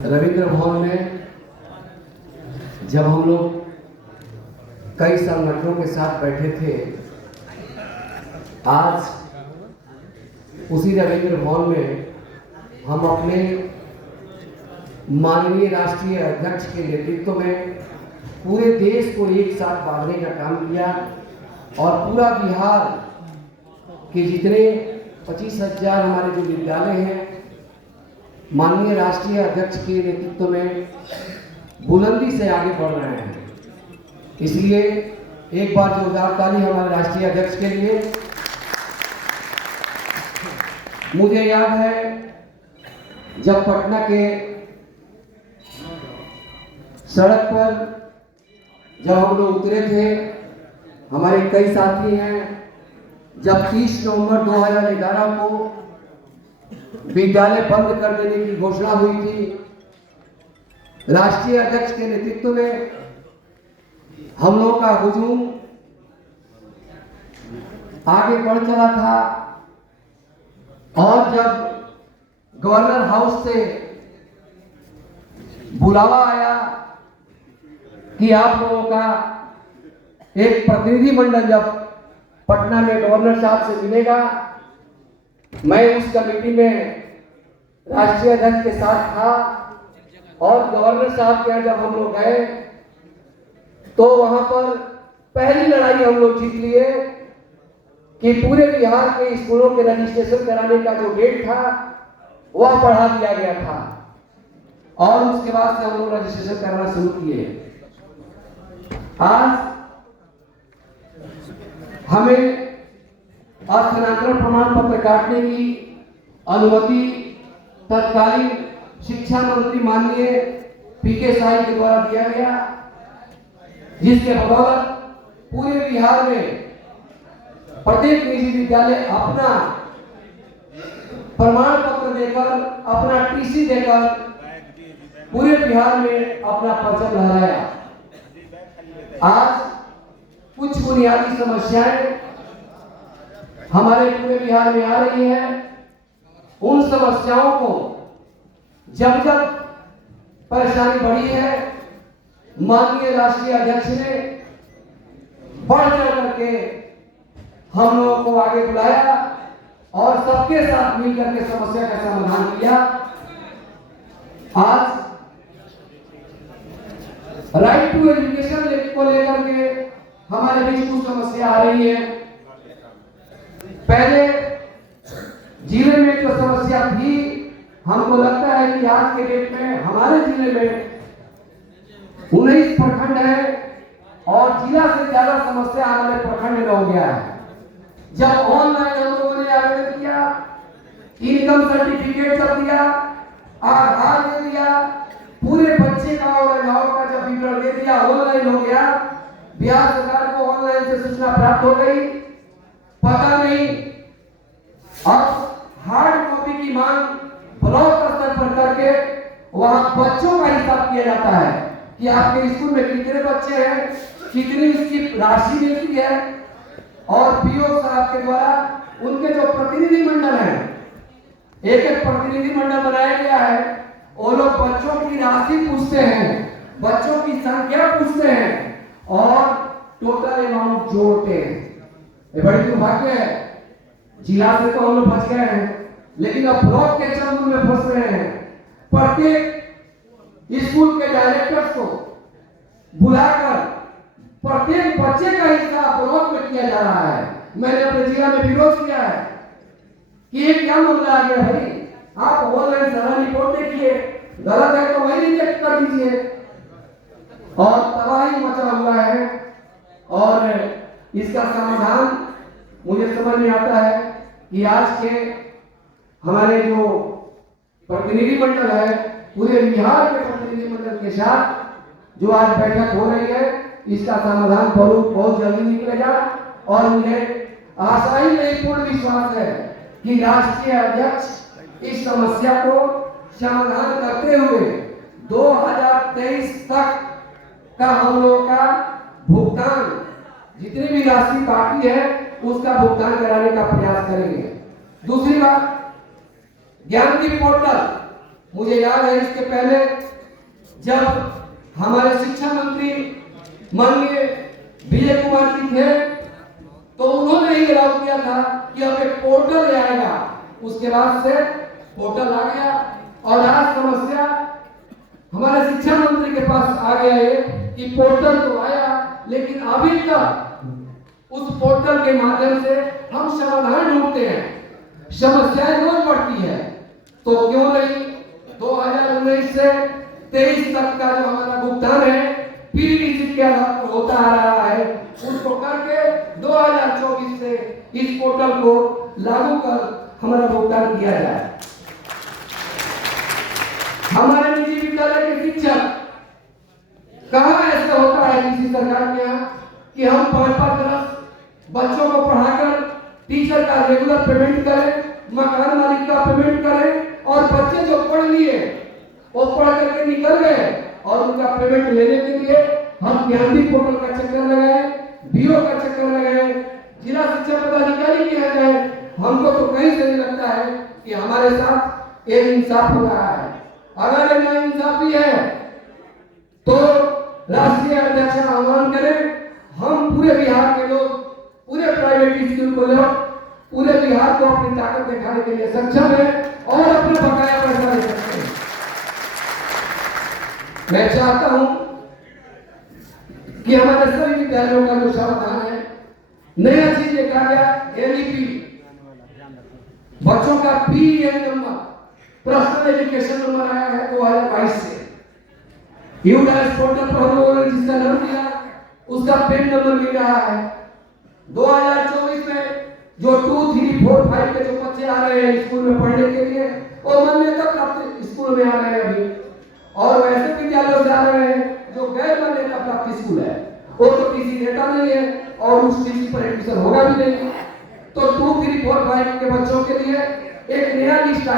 रविंद्र भवन में जब हम लोग कई संगठनों के साथ बैठे थे, आज उसी रविंद्र भवन में हम अपने माननीय राष्ट्रीय अध्यक्ष के नेतृत्व में पूरे देश को एक साथ बांधने का काम किया और पूरा बिहार के जितने 25,000 हमारे जो विद्यालय हैं, माननीय राष्ट्रीय अध्यक्ष के नेतृत्व में बुलंदी से आगे बढ़ रहे हैं। इसलिए एक बार जोरदार ताली हमारे राष्ट्रीय अध्यक्ष के लिए। मुझे याद है जब पटना के सड़क पर जब हम लोग उतरे थे, हमारे कई साथी हैं, जब 30 नवंबर 2011 को विद्यालय बंद कर देने की घोषणा हुई थी, राष्ट्रीय अध्यक्ष के नेतृत्व में हम लोगों का हुजूम आगे बढ़ चला था और जब गवर्नर हाउस से बुलावा आया कि आप लोगों का एक प्रतिनिधि मंडल जब पटना में गवर्नर साहब से मिलेगा, मैं उस कमेटी में राष्ट्रीय अध्यक्ष के साथ था और गवर्नर साहब के यहाँ जब हम लोग गए तो वहां पर पहली लड़ाई हम लोग जीत लिए कि पूरे बिहार के स्कूलों के रजिस्ट्रेशन कराने का जो डेट था वह बढ़ा दिया गया था और उसके बाद से हम लोग रजिस्ट्रेशन करना शुरू किए। आज हमें स्थानांतरण प्रमाण पत्र काटने की अनुमति तत्कालीन शिक्षा मंत्री माननीय पीके साहब के द्वारा दिया गया, जिसके बदौलत पूरे बिहार में प्रत्येक निजी विद्यालय अपना प्रमाण पत्र देकर, अपना टीसी देकर पूरे बिहार में अपना परचम लहराया। आज कुछ बुनियादी समस्याएं हमारे पूरे बिहार में आ रही है। उन समस्याओं को जब जब परेशानी बढ़ी है, माननीय राष्ट्रीय अध्यक्ष ने बढ़ चढ़ करके हम लोगों को आगे बुलाया और सबके साथ मिलकर के समस्या का समाधान किया। आज राइट टू एजुकेशन को लेकर के हमारे बीच कुछ समस्या आ रही है। पहले जिले में जो समस्या थी, हमको लगता है कि आज के डेट में हमारे जिले में 19 प्रखंड है और जिला से ज्यादा समस्या हमारे प्रखंड में हो गया है। जब ऑनलाइन हम लोगों ने आवेदन किया, इनकम सर्टिफिकेट सब दिया, आधार दे दिया, पूरे बच्चे का और गाँव का जब विवरण दे दिया, ऑनलाइन हो गया। बिहार सरकार को ऑनलाइन से सूचना प्राप्त हो गई, पता नहीं अब हार्ड कॉपी की मांग ब्लॉक स्तर पर करके वहां बच्चों का हिसाब किया जाता है कि आपके स्कूल में कितने बच्चे हैं, कितनी इसकी राशि मिलती है और पीओ साहब के द्वारा उनके जो प्रतिनिधि मंडल है, एक एक प्रतिनिधि मंडल बनाया गया है, वो लोग बच्चों की राशि पूछते हैं, बच्चों की संख्या पूछते हैं और टोटल अमाउंट जोड़ते हैं। ये बड़ी दुर्भाग्य है। जिला से तो हम लोग बच गए हैं, लेकिन अब ब्लॉक के चंगुल में फंस रहे हैं। प्रत्येक स्कूल के डायरेक्टर्स को बुलाकर प्रत्येक बच्चे का हिसाब ब्लॉक में किया जा रहा है। मैंने अपने जिला में विरोध किया है कि ये क्या मामला आ गया भाई, आप ऑनलाइन सारा रिपोर्ट देखिए, गलत है तो वही रिजेक्ट कर दीजिए। और तबाही मचा हुआ है और इसका समाधान मुझे समझ में आता है कि आज के हमारे जो प्रतिनिधि मंडल है, पूरे बिहार के प्रतिनिधि मंडल के साथ जो आज बैठक हो रही है, इसका समाधान बहुत जल्दी निकलेगा और मुझे आशा ही नहीं, पूर्ण विश्वास है कि राष्ट्रीय अध्यक्ष इस समस्या को समाधान करते हुए 2023 तक का हम लोग का भुगतान, जितनी भी राशि बाकी है उसका भुगतान कराने का प्रयास करेंगे। दूसरी बात, ज्ञान की पोर्टल मुझे याद है इसके पहले जब हमारे शिक्षा मंत्री माननीय विजय कुमार जी थे तो उन्होंने ही अलाउ किया था कि अब एक पोर्टल आएगा। उसके बाद से पोर्टल आ गया और आज समस्या हमारे शिक्षा मंत्री के पास आ गया है कि पोर्टल तो आया, लेकिन अभी तक उस पोर्टल के माध्यम से हम समाधान ढूंढते हैं। समस्याएं रोज बढ़ती है, तो क्यों नहीं 2019 से 23 तक का जो हमारा भुगतान है पीडीसी के आधार पर होता आ रहा है, उसको करके 2024 से इस पोर्टल को लागू कर हमारा भुगतान किया जाए। हमारे निजी विद्यालय के शिक्षक कहाँ ऐसा होता है किसी सरकार के यहाँ कि हम 5-5 दस बच्चों को पढ़ाकर टीचर का रेगुलर पेमेंट करें, मकान मालिक का पेमेंट करें और बच्चे जो पढ़ लिए वो पढ़ करके निकल गए और उनका पेमेंट लेने के लिए हम ज्ञानी पोर्टल का चक्कर लगाए, बीओ का चक्कर लगाए, जिला शिक्षा पदाधिकारी के यहाँ जाए। हमको तो कहीं से नहीं लगता है कि हमारे साथ एक इंसाफ हो रहा है। अगर ये नाइंसाफी है तो राष्ट्रीय अध्यक्ष आह्वान करें, हम पूरे बिहार के लोग पूरे प्राइवेट स्कूल को लोग पूरे बिहार को अपनी ताकत दिखाने के लिए सक्षम है और अपने बकाया पैसा दे सकते हैं। मैं चाहता हूं कि हमारे सभी विद्यालयों का जो समाधान है, नया चीज देखा गया एनईपी, बच्चों का PN number, personal education number आया है 2022 से। यूडाइस पोर्टल पर हम लोगों ने रजिस्टर किया, उसका पेन नंबर मिल रहा है। 2024 में जो 2, 3, 4, 5 के जो बच्चे आ रहे हैं स्कूल में पढ़ने के लिए, वो मान्यता प्राप्त स्कूल में आ रहे हैं अभी, और वैसे विद्यालयों से आ रहे हैं जो गैर मान्यता प्राप्त स्कूल है, वो तो टीसी देता नहीं है और उस टीसी पर एडमिशन होगा भी नहीं। तो 2, 3, 4, 5 के बच्चों के लिए एक नया लिस्ट आया।